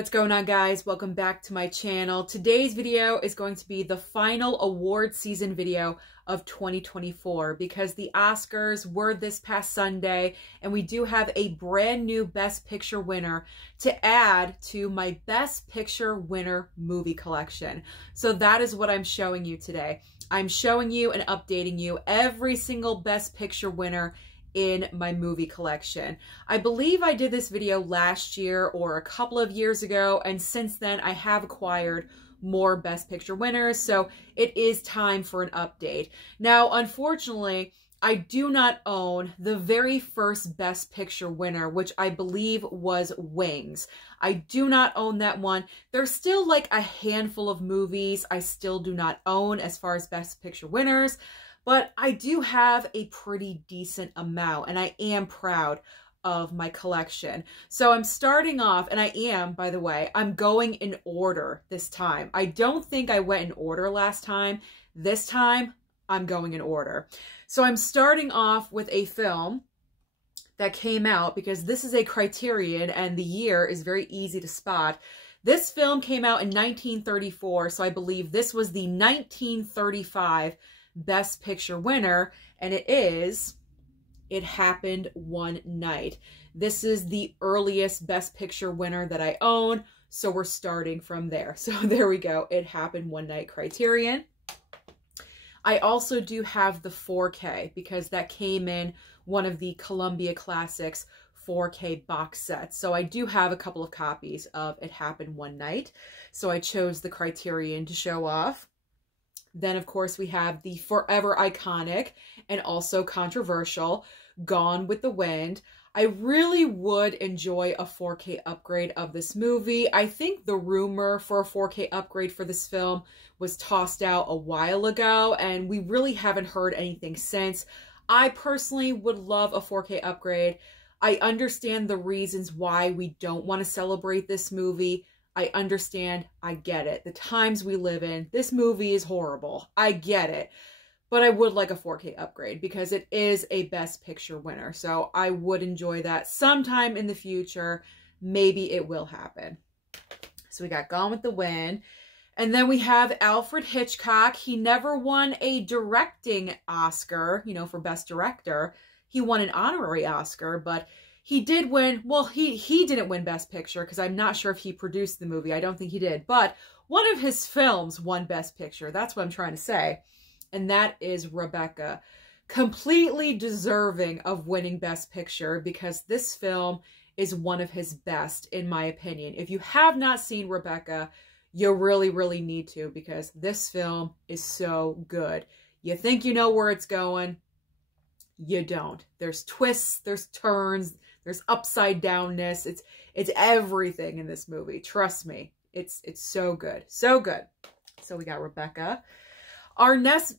What's going on, guys? Welcome back to my channel. Today's video is going to be the final award season video of 2024 because the Oscars were this past Sunday and we do have a brand new Best Picture winner to add to my Best Picture winner movie collection. So that is what I'm showing you today. I'm showing you and updating you every single Best Picture winner in my movie collection. I believe I did this video last year or a couple of years ago, and since then I have acquired more Best Picture winners, so it is time for an update. Now, unfortunately, I do not own the very first Best Picture winner, which I believe was Wings. I do not own that one. There's still like a handful of movies I still do not own as far as Best Picture winners, but I do have a pretty decent amount, and I am proud of my collection. So I'm starting off, and I am, by the way, I'm going in order this time. I don't think I went in order last time. This time, I'm going in order. So I'm starting off with a film that came out, because this is a Criterion, and the year is very easy to spot. This film came out in 1934, so I believe this was the 1935 Best Picture winner, and it is It Happened One Night. This is the earliest Best Picture winner that I own, so we're starting from there. So there we go, It Happened One Night, Criterion. I also do have the 4K because that came in one of the Columbia Classics 4K box sets. So I do have a couple of copies of It Happened One Night. So I chose the Criterion to show off. Then, of course, we have the forever iconic and also controversial Gone with the Wind. I really would enjoy a 4K upgrade of this movie. I think the rumor for a 4K upgrade for this film was tossed out a while ago, and we really haven't heard anything since. I personally would love a 4K upgrade. I understand the reasons why we don't want to celebrate this movie. I understand, I get it. The times we live in, this movie is horrible. I get it. But I would like a 4K upgrade because it is a Best Picture winner. So I would enjoy that sometime in the future. Maybe it will happen. So we got Gone with the Wind. And then we have Alfred Hitchcock. He never won a directing Oscar, you know, for Best Director. He won an honorary Oscar, but he did win, well, he didn't win Best Picture because I'm not sure if he produced the movie. I don't think he did. But one of his films won Best Picture. That's what I'm trying to say. And that is Rebecca. Completely deserving of winning Best Picture because this film is one of his best, in my opinion. If you have not seen Rebecca, you really, really need to because this film is so good. You think you know where it's going. You don't. There's twists, there's turns, there's upside downness. It's everything in this movie. Trust me. It's so good. So good. So we got Rebecca. Our next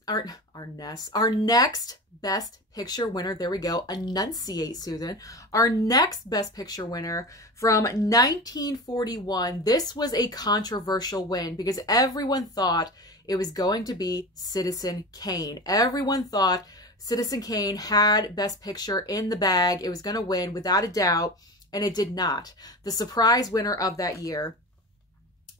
Best Picture winner, there we go. Enunciate, Susan. Our next Best Picture winner from 1941. This was a controversial win because everyone thought it was going to be Citizen Kane. Everyone thought Citizen Kane had Best Picture in the bag. It was going to win without a doubt, and it did not. The surprise winner of that year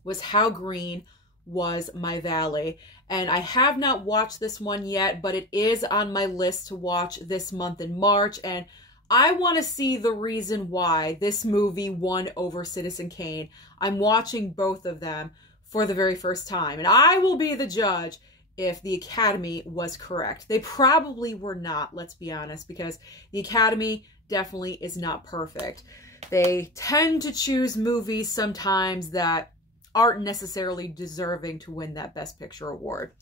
was How Green Was My Valley. And I have not watched this one yet, but it is on my list to watch this month in March, and I want to see the reason why this movie won over Citizen Kane. I'm watching both of them for the very first time, and I will be the judge if the Academy was correct. They probably were not, let's be honest, because the Academy definitely is not perfect. They tend to choose movies sometimes that aren't necessarily deserving to win that Best Picture award.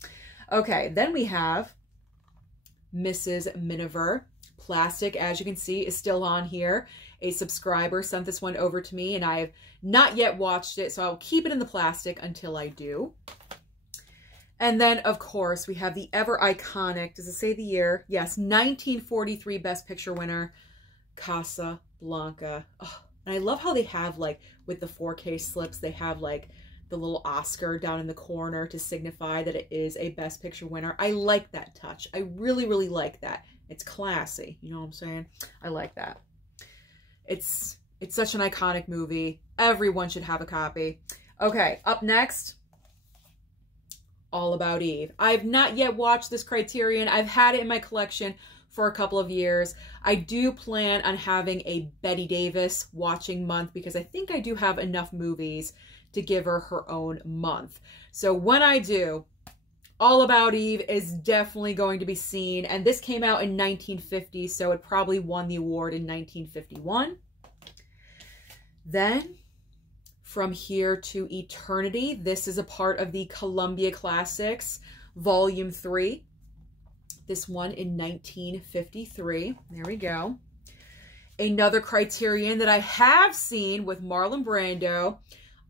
Okay, then we have Mrs. Miniver. Plastic, as you can see, is still on here. A subscriber sent this one over to me, and I have not yet watched it, so I'll keep it in the plastic until I do. And then, of course, we have the ever iconic, does it say the year? Yes, 1943 Best Picture winner, Casablanca. Oh, and I love how they have, like, with the 4K slips, they have, like, the little Oscar down in the corner to signify that it is a Best Picture winner. I like that touch. I really, really like that. It's classy. You know what I'm saying? I like that. It's It's such an iconic movie. Everyone should have a copy. Okay, up next, All About Eve. I've not yet watched this Criterion. I've had it in my collection for a couple of years. I do plan on having a Bette Davis watching month because I think I do have enough movies to give her her own month. So when I do, All About Eve is definitely going to be seen. And this came out in 1950, so it probably won the award in 1951. Then, From Here to Eternity. This is a part of the Columbia Classics, Volume 3. This one in 1953. There we go. Another Criterion that I have seen with Marlon Brando,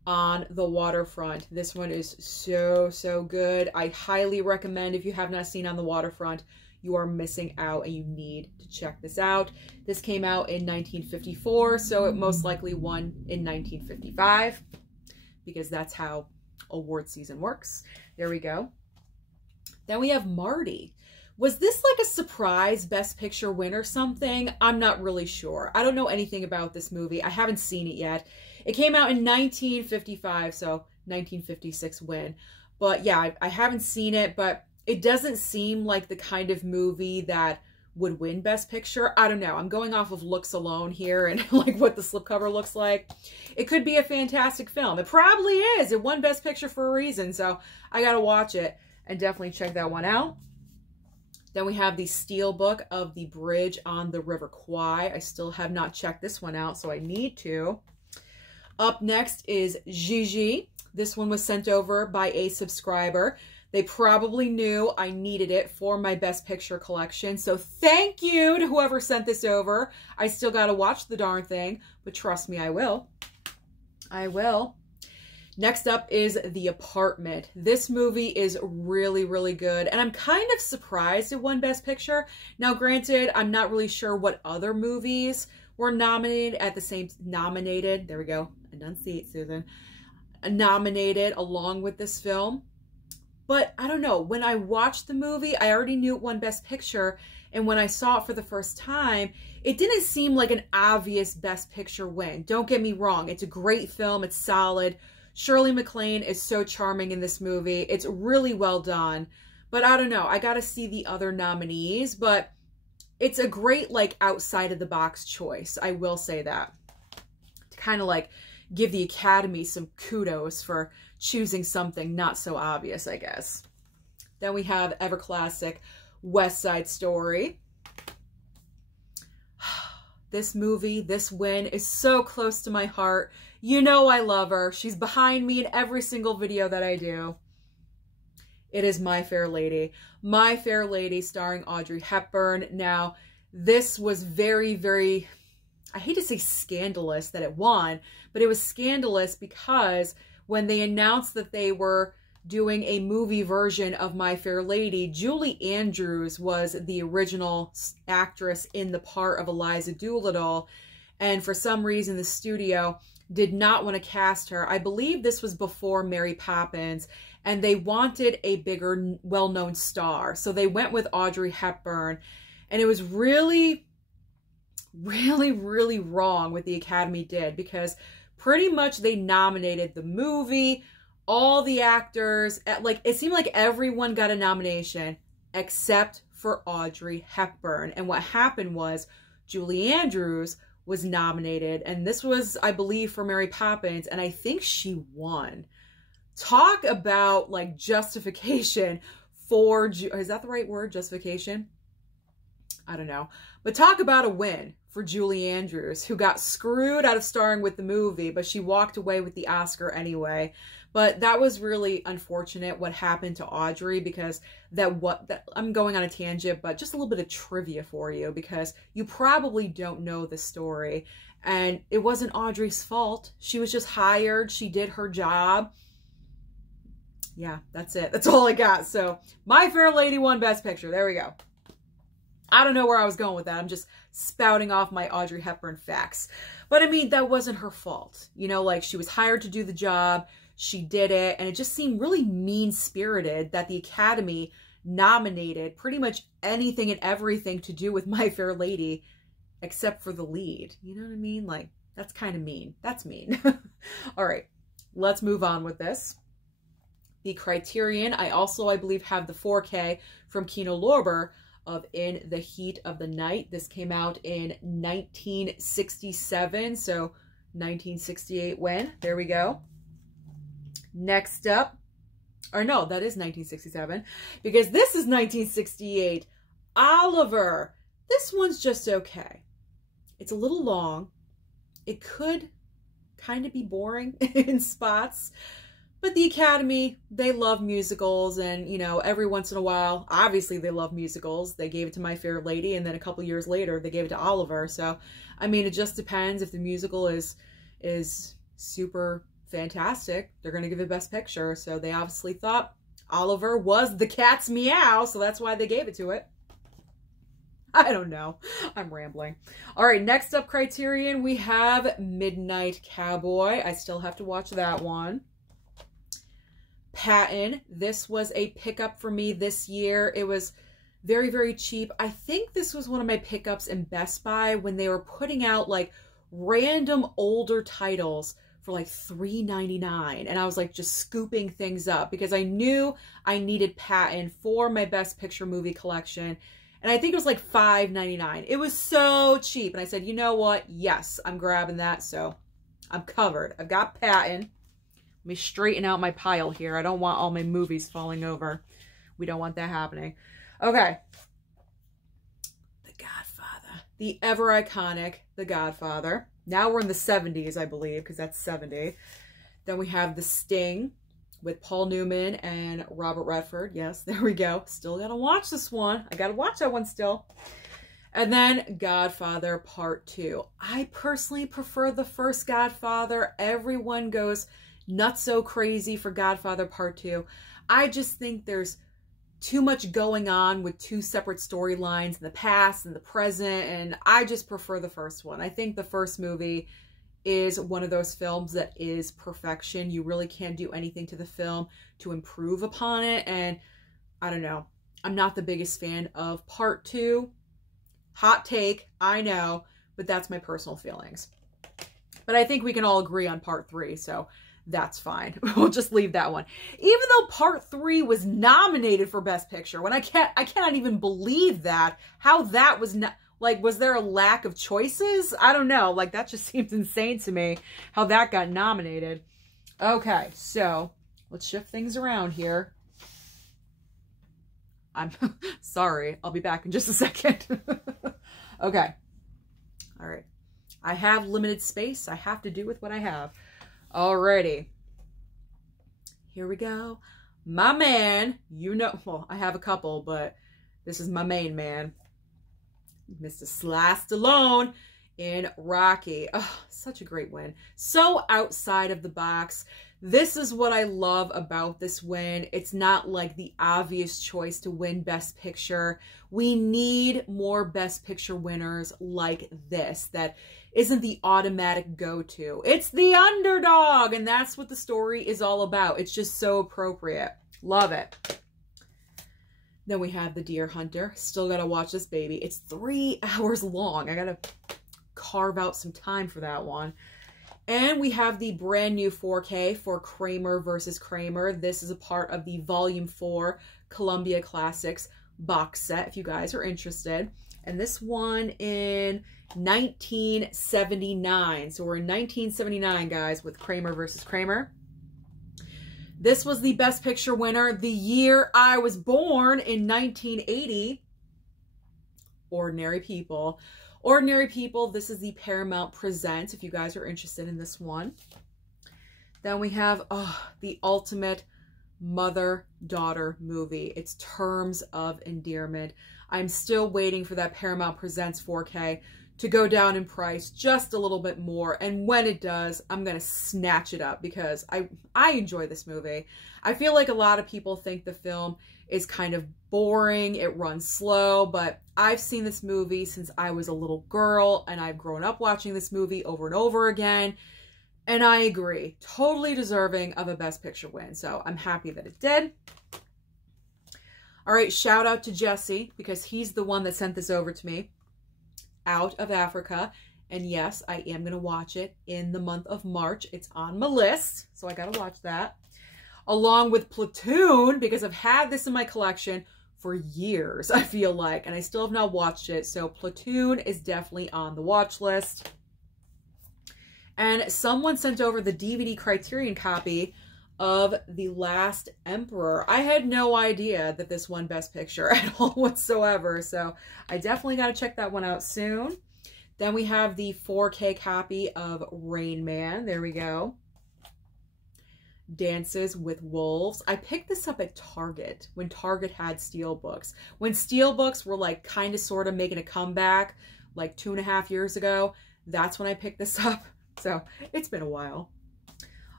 On the Waterfront. This one is so good. I highly recommend, if you have not seen On the Waterfront, you are missing out and you need to check this out. This came out in 1954, so it most likely won in 1955 because that's how award season works. There we go. Then we have Marty. Was this like a surprise Best Picture win or something? I'm not really sure. I don't know anything about this movie. I haven't seen it yet. It came out in 1955, so 1956 win. But yeah, I haven't seen it, but it doesn't seem like the kind of movie that would win Best Picture. I don't know. I'm going off of looks alone here and like what the slipcover looks like. It could be a fantastic film. It probably is. It won Best Picture for a reason, so I gotta watch it and definitely check that one out. Then we have the Steelbook of the Bridge on the River Kwai. I still have not checked this one out, so I need to. Up next is Gigi. This one was sent over by a subscriber. They probably knew I needed it for my Best Picture collection, so thank you to whoever sent this over. I still gotta watch the darn thing, but trust me, I will. I will. Next up is The Apartment. This movie is really good, and I'm kind of surprised it won Best Picture. Now, granted, I'm not really sure what other movies were nominated at the same, there we go, enunciate, Susan, nominated along with this film. But I don't know, when I watched the movie, I already knew it won Best Picture, and when I saw it for the first time, it didn't seem like an obvious Best Picture win. Don't get me wrong, it's a great film, it's solid. Shirley MacLaine is so charming in this movie. It's really well done. But I don't know. I got to see the other nominees. But it's a great, like, outside of the box choice. I will say that. To kind of, like, give the Academy some kudos for choosing something not so obvious, I guess. Then we have ever classic West Side Story. This movie, this win is so close to my heart. You know I love her. She's behind me in every single video that I do. It is My Fair Lady. My Fair Lady starring Audrey Hepburn. Now, this was very, I hate to say scandalous that it won, but it was scandalous because when they announced that they were doing a movie version of My Fair Lady, Julie Andrews was the original actress in the part of Eliza Doolittle, and for some reason the studio did not want to cast her. I believe this was before Mary Poppins, and they wanted a bigger, well-known star. So they went with Audrey Hepburn, and it was really wrong what the Academy did, because pretty much they nominated the movie, all the actors, like it seemed like everyone got a nomination except for Audrey Hepburn. And what happened was Julie Andrews was nominated, and this was, I believe, for Mary Poppins, and I think she won. Talk about, like, justification for, is that the right word, justification? I don't know. But talk about a win for Julie Andrews, who got screwed out of starring with the movie, but she walked away with the Oscar anyway. But that was really unfortunate what happened to Audrey, because I'm going on a tangent, but just a little bit of trivia for you, because you probably don't know the story. And it wasn't Audrey's fault. She was just hired. She did her job. Yeah, that's it. That's all I got. So My Fair Lady won Best Picture. There we go. I don't know where I was going with that. I'm just spouting off my Audrey Hepburn facts. But I mean, that wasn't her fault. You know, like, she was hired to do the job. She did it. And it just seemed really mean-spirited that the Academy nominated pretty much anything and everything to do with My Fair Lady except for the lead. You know what I mean? Like, That's kind of mean. That's mean. All right, let's move on with this. The Criterion, I believe, have the 4K from Kino Lorber of In the Heat of the Night. This came out in 1967, so 1968 win. There we go. Next up, or no, that is 1967, because this is 1968. Oliver. This one's just okay. It's a little long. It could kind of be boring in spots. But the Academy, they love musicals, and, you know, every once in a while, obviously they love musicals. They gave it to My Fair Lady, and then a couple years later, they gave it to Oliver. So, I mean, it just depends. If the musical is super fantastic, they're going to give it Best Picture. So they obviously thought Oliver was the cat's meow, so that's why they gave it to it. I don't know. I'm rambling. All right, next up, Criterion, we have Midnight Cowboy. I still have to watch that one. Patton. This was a pickup for me this year. It was very, very cheap. I think this was one of my pickups in Best Buy when they were putting out like random older titles for like $3.99. And I was like just scooping things up because I knew I needed Patton for my Best Picture movie collection. And I think it was like $5.99. It was so cheap. And I said, you know what? Yes, I'm grabbing that. So I'm covered. I've got Patton. Let me straighten out my pile here. I don't want all my movies falling over. We don't want that happening. Okay. The Godfather. The ever iconic The Godfather. Now we're in the 70s, I believe, because that's 70. Then we have The Sting with Paul Newman and Robert Redford. Yes, there we go. Still gotta watch this one. I gotta watch that one still. And then Godfather Part 2. I personally prefer the first Godfather. Everyone goes nuts so crazy for Godfather Part 2. I just think there's too much going on with two separate storylines in the past and the present, and I just prefer the first one. I think the first movie is one of those films that is perfection. You really can't do anything to the film to improve upon it, and I don't know. I'm not the biggest fan of Part 2. Hot take, I know, but that's my personal feelings. But I think we can all agree on Part 3, so that's fine. We'll just leave that one. Even though Part 3 was nominated for Best Picture, when I cannot even believe that. How that was not, like, was there a lack of choices? I don't know. Like, that just seems insane to me, how that got nominated. Okay, so let's shift things around here. I'm sorry. I'll be back in just a second. Okay. All right. I have limited space. I have to do with what I have. Alrighty. Here we go. My man, you know, well, I have a couple, but this is my main man. Mr. Sly Stallone in Rocky. Oh, such a great win. So outside of the box. This is what I love about this win. It's not like the obvious choice to win Best Picture. We need more Best Picture winners like this that isn't the automatic go-to. It's the underdog, and that's what the story is all about. It's just so appropriate. Love it. Then we have The Deer Hunter. Still gotta watch this baby. It's 3 hours long. I gotta carve out some time for that one. And we have the brand new 4K for Kramer versus Kramer. This is a part of the Volume 4 Columbia Classics box set, if you guys are interested. And this one in 1979. So we're in 1979, guys, with Kramer versus Kramer. This was the Best Picture winner the year I was born, in 1980. Ordinary People. Ordinary People, this is the Paramount Presents, if you guys are interested in this one. Then we have, the ultimate mother-daughter movie. It's Terms of Endearment. I'm still waiting for that Paramount Presents 4K to go down in price just a little bit more. And when it does, I'm going to snatch it up because I enjoy this movie. I feel like a lot of people think the film is kind of boring, it runs slow, but I've seen this movie since I was a little girl, and I've grown up watching this movie over and over again, and I agree, totally deserving of a Best Picture win, so I'm happy that it did. All right, shout out to Jesse, because he's the one that sent this over to me, out of Africa, And yes, I am going to watch it in the month of March. It's on my list, so I got to watch that. Along with Platoon, because I've had this in my collection for years, I feel like, and I still have not watched it. So Platoon is definitely on the watch list. And someone sent over the DVD Criterion copy of The Last Emperor. I had no idea that this won Best Picture at all whatsoever, so I definitely got to check that one out soon. Then we have the 4K copy of Rain Man. There we go. Dances with Wolves. I picked this up at Target when Target had Steelbooks. When Steelbooks were like kind of sort of making a comeback like 2.5 years ago, that's when I picked this up. So it's been a while.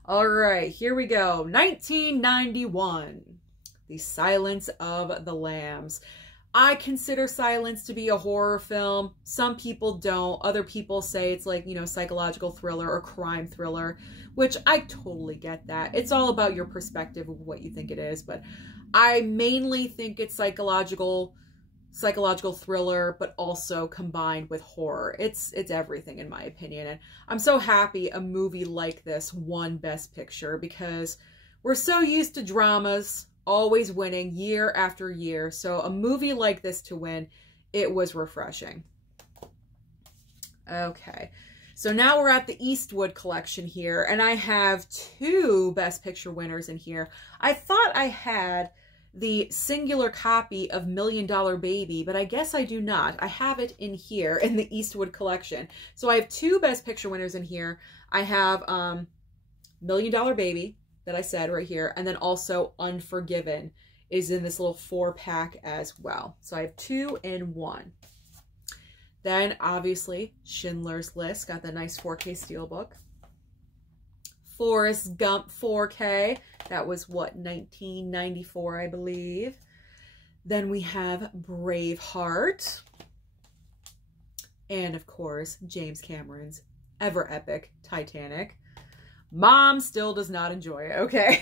All right, here we go. 1991, The Silence of the Lambs. I consider Silence to be a horror film. Some people don't. Other people say it's like, you know, psychological thriller or crime thriller, which I totally get that. It's all about your perspective of what you think it is, but I mainly think it's psychological thriller, but also combined with horror. It's everything in my opinion. And I'm so happy a movie like this won Best Picture, because we're so used to dramas always winning year after year. So a movie like this to win, it was refreshing. Okay, so now we're at the Eastwood collection here, and I have 2 Best Picture winners in here. I thought I had the singular copy of $1 Million Baby, but I guess I do not. I have it in here in the Eastwood collection. So I have 2 Best Picture winners in here. I have $1 Million Baby, that I said right here, and then also Unforgiven is in this little 4-pack as well. So I have 2 in 1. Then obviously Schindler's List, got the nice 4K steelbook. Forrest Gump 4K, that was what, 1994 I believe. Then we have Braveheart, and of course James Cameron's ever epic Titanic. Mom still does not enjoy it, okay?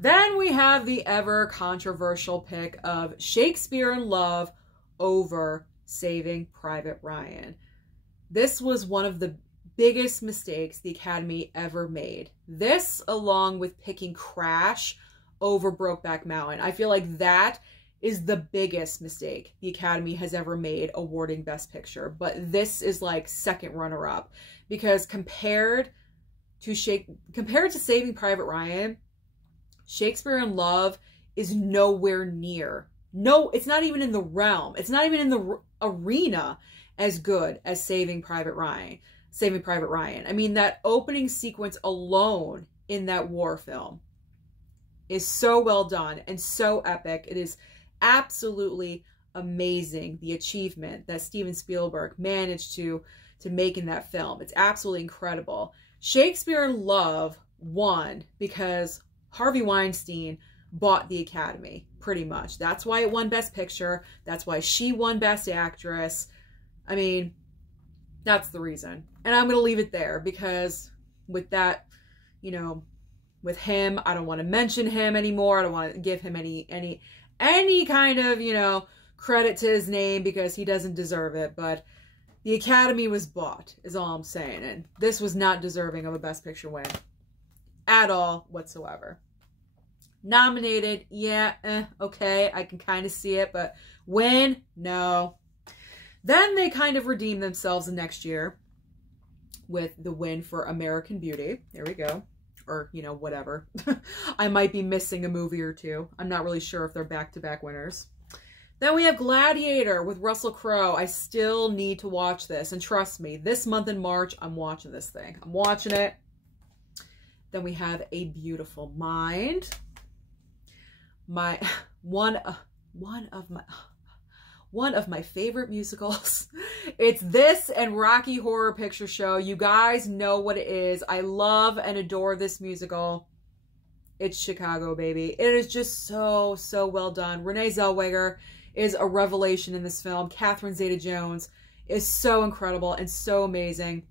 Then we have the ever controversial pick of Shakespeare in Love over Saving Private Ryan. This was one of the biggest mistakes the Academy ever made. This, along with picking Crash over Brokeback Mountain. I feel like that is the biggest mistake the Academy has ever made awarding Best Picture. But this is like second runner-up, because compared to Saving Private Ryan, Shakespeare in Love is nowhere near. No, it's not even in the realm. It's not even in the arena as good as Saving Private Ryan. Saving Private Ryan. I mean, that opening sequence alone in that war film is so well done and so epic. It is absolutely amazing, the achievement that Steven Spielberg managed to make in that film. It's absolutely incredible. Shakespeare in Love won because Harvey Weinstein bought the Academy, pretty much. That's why it won Best Picture. That's why she won Best Actress. I mean, that's the reason. And I'm going to leave it there, because with that, you know, with him, I don't want to mention him anymore. I don't want to give him any kind of, you know, credit to his name, because he doesn't deserve it. But the Academy was bought, is all I'm saying. And this was not deserving of a Best Picture win at all whatsoever. Nominated, yeah, okay, I can kind of see it, but win, no. Then they kind of redeemed themselves the next year with the win for American Beauty. There we go. Or, you know, whatever. I might be missing a movie or two. I'm not really sure if they're back-to-back winners. Then we have Gladiator with Russell Crowe. I still need to watch this. And trust me, this month in March, I'm watching this thing. I'm watching it. Then we have A Beautiful Mind. One of my favorite musicals. It's this and Rocky Horror Picture Show. You guys know what it is. I love and adore this musical. It's Chicago, baby. It is just so, so well done. Renee Zellweger is a revelation in this film. Catherine Zeta-Jones is so incredible and so amazing.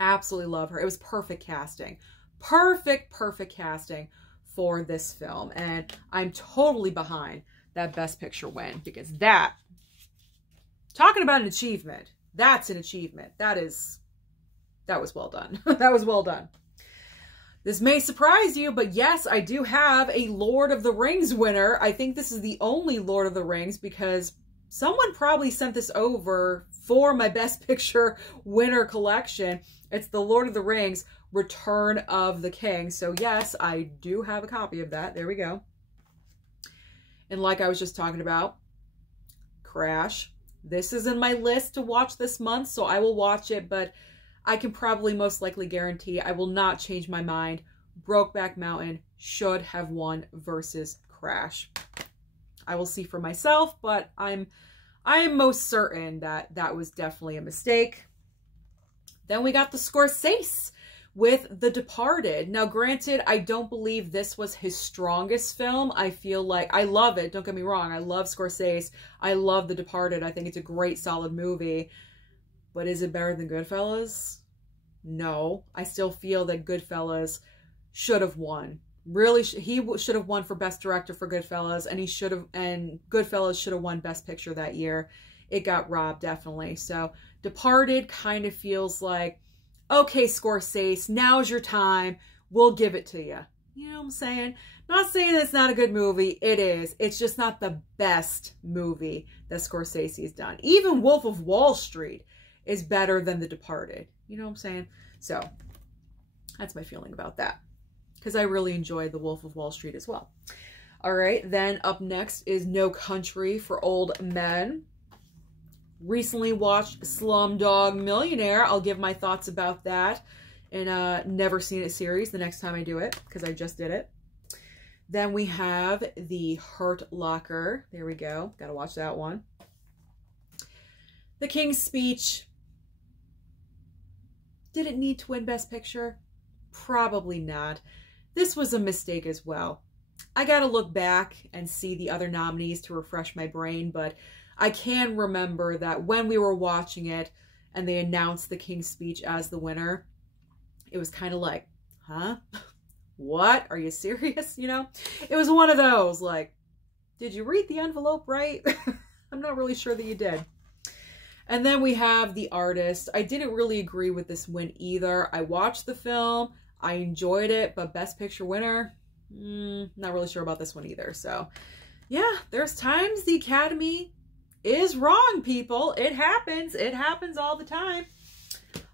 Absolutely love her. It was perfect casting. Perfect casting for this film. And I'm totally behind that Best Picture win, because that, talking about an achievement, That's an achievement. That was well done. That was well done. This may surprise you, but yes, I do have a Lord of the Rings winner. I think this is the only Lord of the Rings because someone probably sent this over for my Best Picture winner collection. It's the Lord of the Rings, Return of the King. So yes, I do have a copy of that. There we go. And like I was just talking about, Crash. This is in my list to watch this month, so I will watch it, but I can probably most likely guarantee I will not change my mind. Brokeback Mountain should have won versus Crash. I will see for myself, but I am most certain that that was definitely a mistake. Then we got the Scorsese with The Departed. Now, granted, I don't believe this was his strongest film. I feel like, I love it, don't get me wrong. I love Scorsese. I love The Departed. I think it's a great, solid movie. But is it better than Goodfellas? No. I still feel that Goodfellas should have won. Really, he should have won for Best Director for Goodfellas, and Goodfellas should have won Best Picture that year. It got robbed, definitely. So, Departed kind of feels like, okay, Scorsese, now's your time. We'll give it to you. You know what I'm saying? Not saying it's not a good movie. It is. It's just not the best movie that Scorsese has done. Even Wolf of Wall Street is better than The Departed. You know what I'm saying? So, that's my feeling about that. Because I really enjoyed The Wolf of Wall Street as well. All right, then up next is No Country for Old Men. Recently watched Slumdog Millionaire. I'll give my thoughts about that. And Never Seen It series the next time I do it, because I just did it. Then we have The Hurt Locker. There we go. Gotta watch that one. The King's Speech. Did it need to win Best Picture? Probably not. This was a mistake as well. I gotta look back and see the other nominees to refresh my brain, but I can remember that when we were watching it and they announced The King's Speech as the winner, it was kind of like, huh? What? Are you serious? You know? It was one of those, like, did you read the envelope right? I'm not really sure that you did. And then we have The Artist. I didn't really agree with this win either. I watched the film. I enjoyed it, but Best Picture winner, not really sure about this one either. So, yeah, there's times the Academy is wrong, people. It happens. It happens all the time.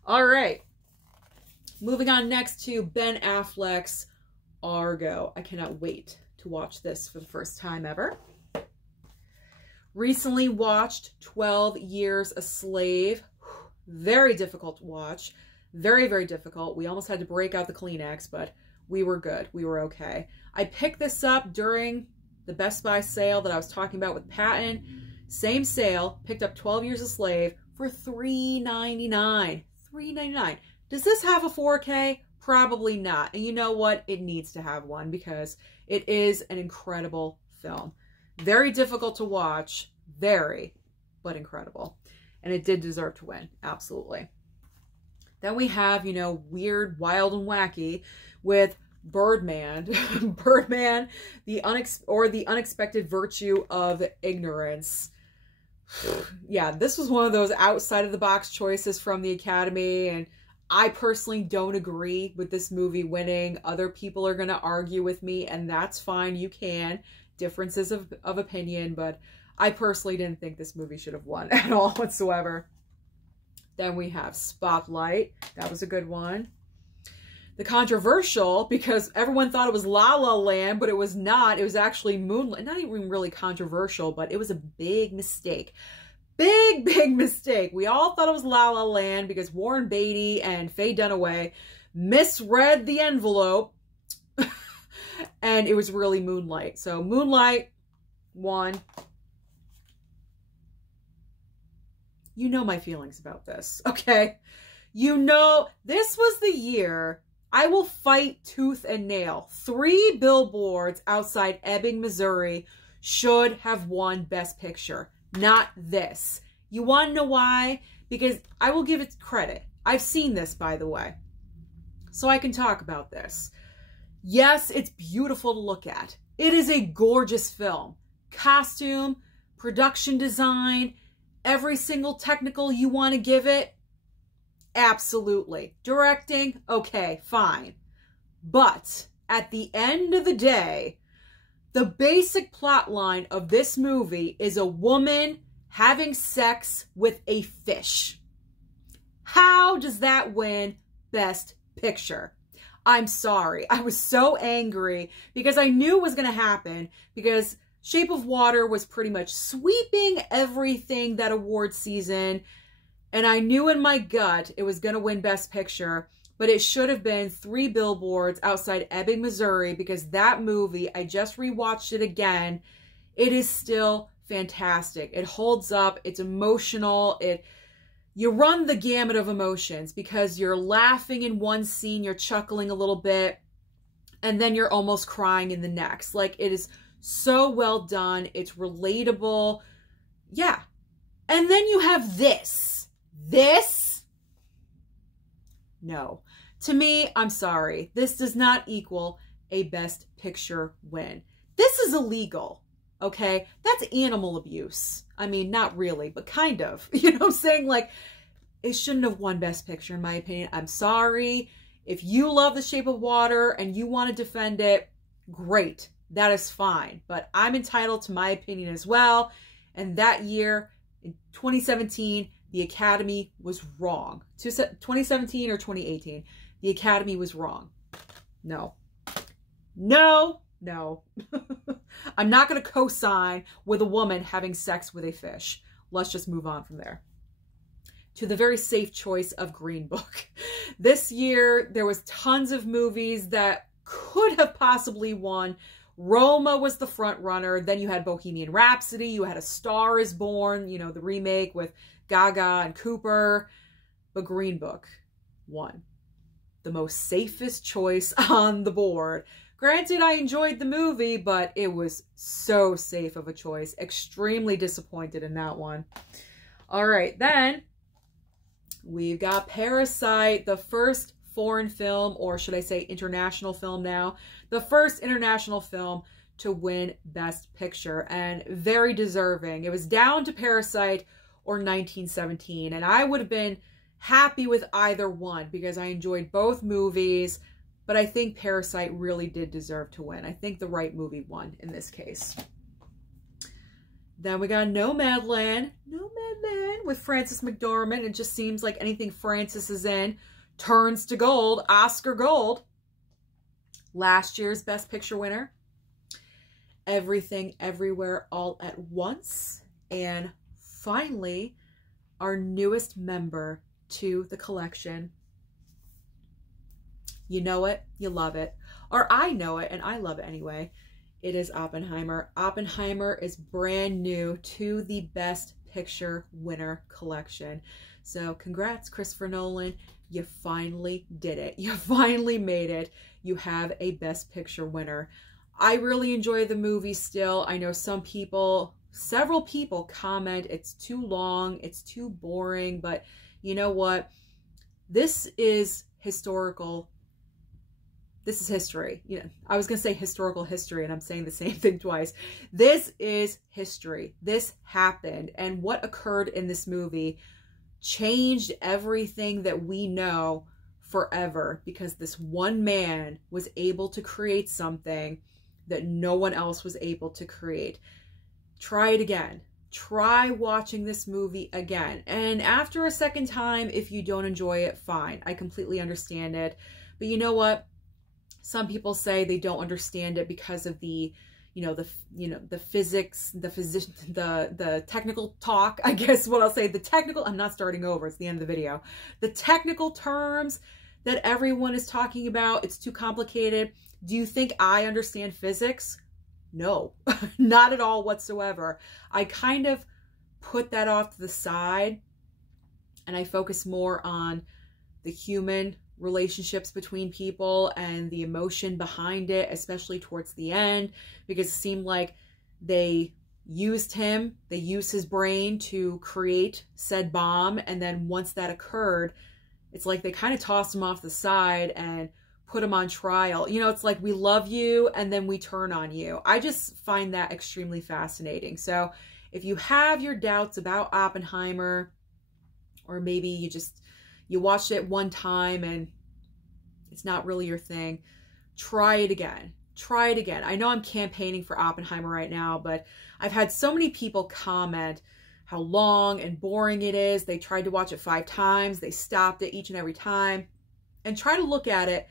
All right. Moving on next to Ben Affleck's Argo. I cannot wait to watch this for the first time ever. Recently watched 12 Years a Slave. Very difficult to watch. Very, very difficult. We almost had to break out the Kleenex, but we were good. We were okay. I picked this up during the Best Buy sale that I was talking about with Patton. Same sale. Picked up 12 Years a Slave for $3.99. $3.99. Does this have a 4K? Probably not. And you know what? It needs to have one because it is an incredible film. Very difficult to watch. Very, but incredible. And it did deserve to win. Absolutely. Then we have, you know, Weird, Wild, and Wacky with Birdman. Birdman, the Unexpected Virtue of Ignorance. Yeah, this was one of those outside of the box choices from the Academy, and I personally don't agree with this movie winning. Other people are going to argue with me, and that's fine. You can. Differences of opinion, but I personally didn't think this movie should have won at all whatsoever. Then we have Spotlight. That was a good one. The controversial, because everyone thought it was La La Land, but it was not. It was actually Moonlight. Not even really controversial, but it was a big mistake. Big, big mistake. We all thought it was La La Land because Warren Beatty and Faye Dunaway misread the envelope. And it was really Moonlight. So Moonlight won. You know my feelings about this, okay? You know, this was the year I will fight tooth and nail. 3 billboards outside Ebbing, Missouri should have won Best Picture. Not this. You want to know why? Because I will give it credit. I've seen this, by the way. So I can talk about this. Yes, it's beautiful to look at. It is a gorgeous film. Costume, production design, Every single technical you want to give it? Absolutely. Directing? Okay, fine. But at the end of the day, the basic plot line of this movie is a woman having sex with a fish. How does that win Best Picture? I'm sorry. I was so angry because I knew it was going to happen, because Shape of Water was pretty much sweeping everything that award season, and I knew in my gut it was going to win Best Picture, but it should have been 3 Billboards Outside Ebbing, Missouri, because that movie, I just rewatched it again. It is still fantastic. It holds up. It's emotional. You run the gamut of emotions, because you're laughing in one scene, you're chuckling a little bit, and then you're almost crying in the next. Like, it is so well done. It's relatable. Yeah. And then you have this. This? No. To me, I'm sorry. This does not equal a Best Picture win. This is illegal. Okay, that's animal abuse. I mean, not really, but kind of. You know what I'm saying? Like, it shouldn't have won Best Picture, in my opinion. I'm sorry. If you love The Shape of Water and you want to defend it, great. That is fine. But I'm entitled to my opinion as well. And that year, in 2017, the Academy was wrong. 2017 or 2018, the Academy was wrong. No. No. No. I'm not going to co-sign with a woman having sex with a fish. Let's just move on from there to the very safe choice of Green Book. This year, there was tons of movies that could have possibly won. Roma was the front runner. Then you had Bohemian Rhapsody. You had A Star is Born, you know, the remake with Gaga and Cooper. But Green Book won. The most safest choice on the board. Granted, I enjoyed the movie, but it was so safe of a choice. Extremely disappointed in that one. All right, then we've got Parasite, the first foreign film, or should I say international film now, the first international film to win Best Picture, and very deserving. It was down to Parasite or 1917, and I would have been happy with either one because I enjoyed both movies. But I think Parasite really did deserve to win. I think the right movie won in this case. Then we got Nomadland. Nomadland with Frances McDormand. It just seems like anything Frances is in turns to gold. Oscar gold. Last year's Best Picture winner. Everything, Everywhere, All at Once. And finally, our newest member to the collection. You know it, you love it. Or I know it, and I love it anyway. It is Oppenheimer. Oppenheimer is brand new to the Best Picture winner collection. So congrats, Christopher Nolan. You finally did it. You finally made it. You have a Best Picture winner. I really enjoy the movie still. I know some people, several people comment it's too long, it's too boring, but you know what? This is historical. This is history. You know, I was going to say historical history, and I'm saying the same thing twice. This is history. This happened, and what occurred in this movie changed everything that we know forever, because this one man was able to create something that no one else was able to create. Try it again. Try watching this movie again. And after a second time, if you don't enjoy it, fine. I completely understand it. But you know what? Some people say they don't understand it because of the physics, the technical talk, I guess what I'll say, the technical, I'm not starting over, it's the end of the video. The technical terms that everyone is talking about, it's too complicated. Do you think I understand physics? No, not at all whatsoever. I kind of put that off to the side and I focus more on the human relationships between people and the emotion behind it, especially towards the end, because it seemed like they used him, they used his brain to create said bomb, and then once that occurred, it's like they kind of tossed him off the side and put him on trial. You know, it's like we love you and then we turn on you. I just find that extremely fascinating. So if you have your doubts about Oppenheimer, or maybe you watched it one time and it's not really your thing, try it again. Try it again. I know I'm campaigning for Oppenheimer right now, but I've had so many people comment how long and boring it is. They tried to watch it 5 times. They stopped it each and every time. And try to look at it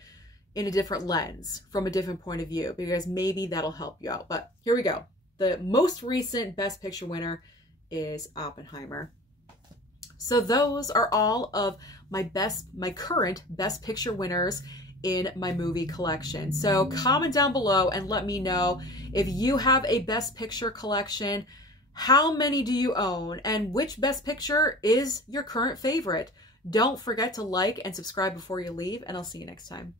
in a different lens, from a different point of view, because maybe that'll help you out. But here we go. The most recent Best Picture winner is Oppenheimer. So those are all of my current Best Picture winners in my movie collection. So comment down below and let me know if you have a Best Picture collection. How many do you own, and which Best Picture is your current favorite? Don't forget to like and subscribe before you leave, and I'll see you next time.